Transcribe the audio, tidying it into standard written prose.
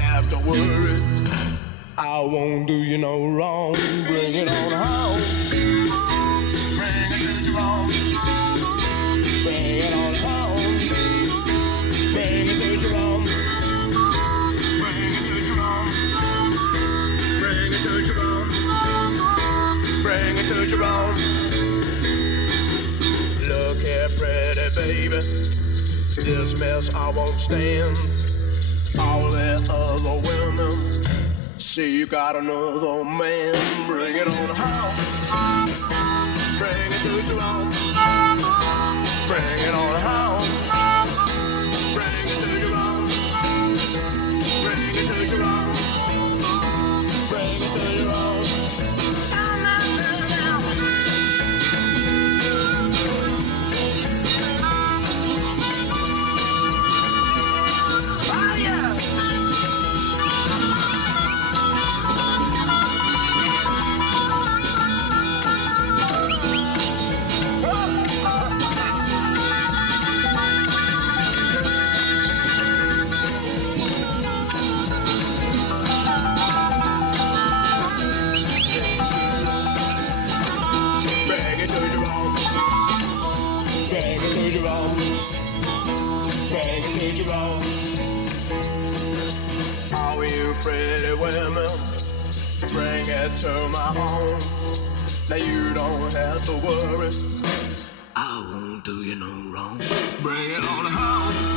have to worry. I won't do you no wrong. Bring it on home. Bring it to Jerome. Bring it on home. Bring it to Jerome. Bring it to Jerome. Bring it to Jerome. Bring it to Jerome. Look here, pretty baby. This mess I won't stand. All that other women say you got another man. Bring it on home. Bring it to Jerome. Bring it on home. Bring it to Jerome. Bring it to Jerome. Bring it to Jerome. Oh yeah. All you pretty women, bring it to my home. Now you don't have to worry. I won't do you no wrong. Bring it on home.